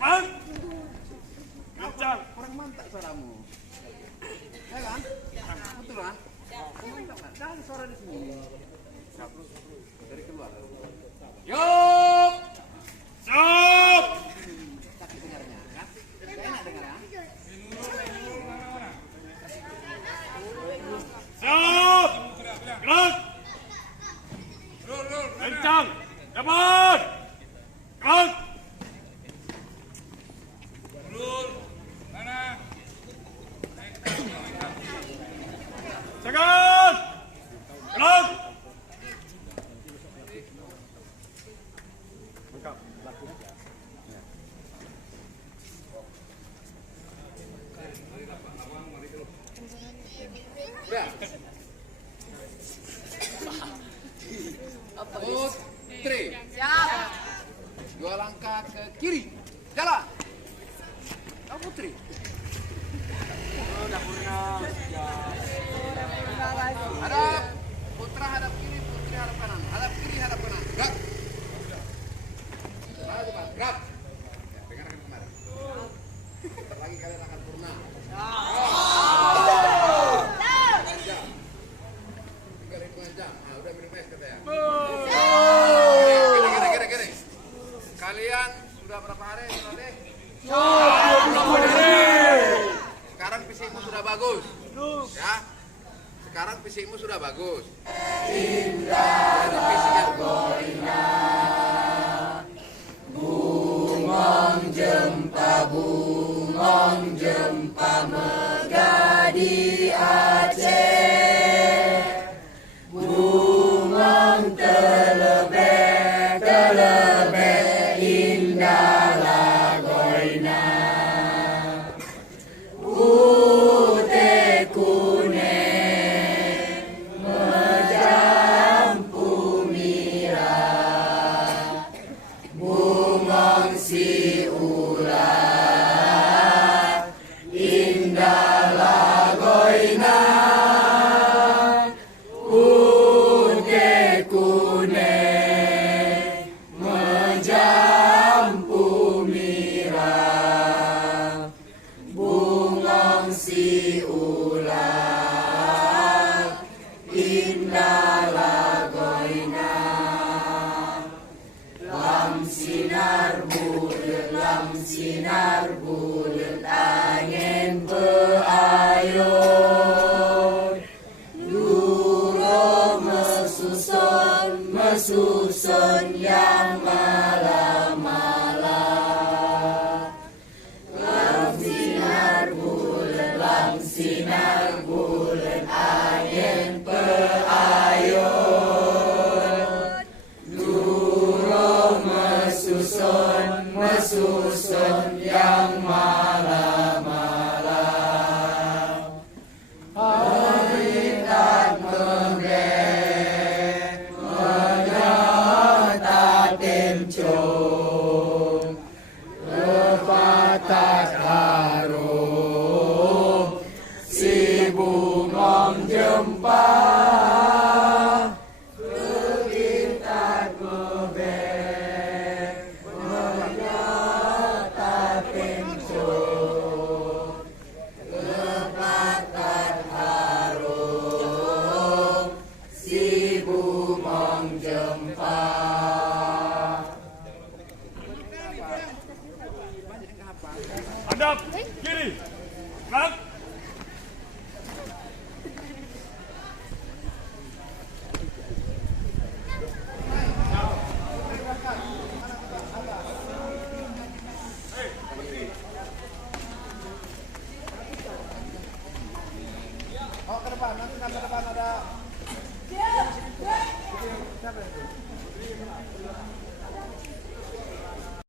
Gerak. Kencang. Kurang mantap suaramu. Ya kan? Betul kan? Mantap kan? Dan suara di sini. Dari keluar. Yup. Stop. Sakit dengarnya kan? Gak enak dengarnya. Stop. Gerak. Kencang. Cepat. Gerak. Cepat. Gerak. Ya. Putri. Siap. 2 langkah ke kiri. Jalan. Oh, Putri. Hadap. Putra hadap kiri, Putri hadap kanan. Hadap kiri, hadap kanan. Gerak. Maju cepat. Gerak. Ya, dengarkan kemarin. Bentar lagi kalian akan purna. Jam. Tinggal hitungan jam. Nah, udah minum es katanya. Gini. Kalian sudah berapa hari berlatih? Sekarang fisikmu sudah bagus. Ya. Sekarang fisikmu sudah bagus. Jadi fisiknya Bungong jempa megadi Aceh. Bungong telebek indah lagoina. Putih kuning menjampu mira. Bungong si ular indah lagoina. Putih kuning menjampu mira. Bungong si ular indah lagoina. Lam sinar bulan angin peayun. Duro mesusun yang malam-malam. Lam sinar bulan angin peayun. Duro mesusun yang malam-malam. Berikan menyata timcung. Lepatak harum si bungong jempa. Kelintar bebek menyata timcung. Lepatak harum si bungong jempa. Hadap kiri. Gerak. Oh, ke depan, nanti ke depan.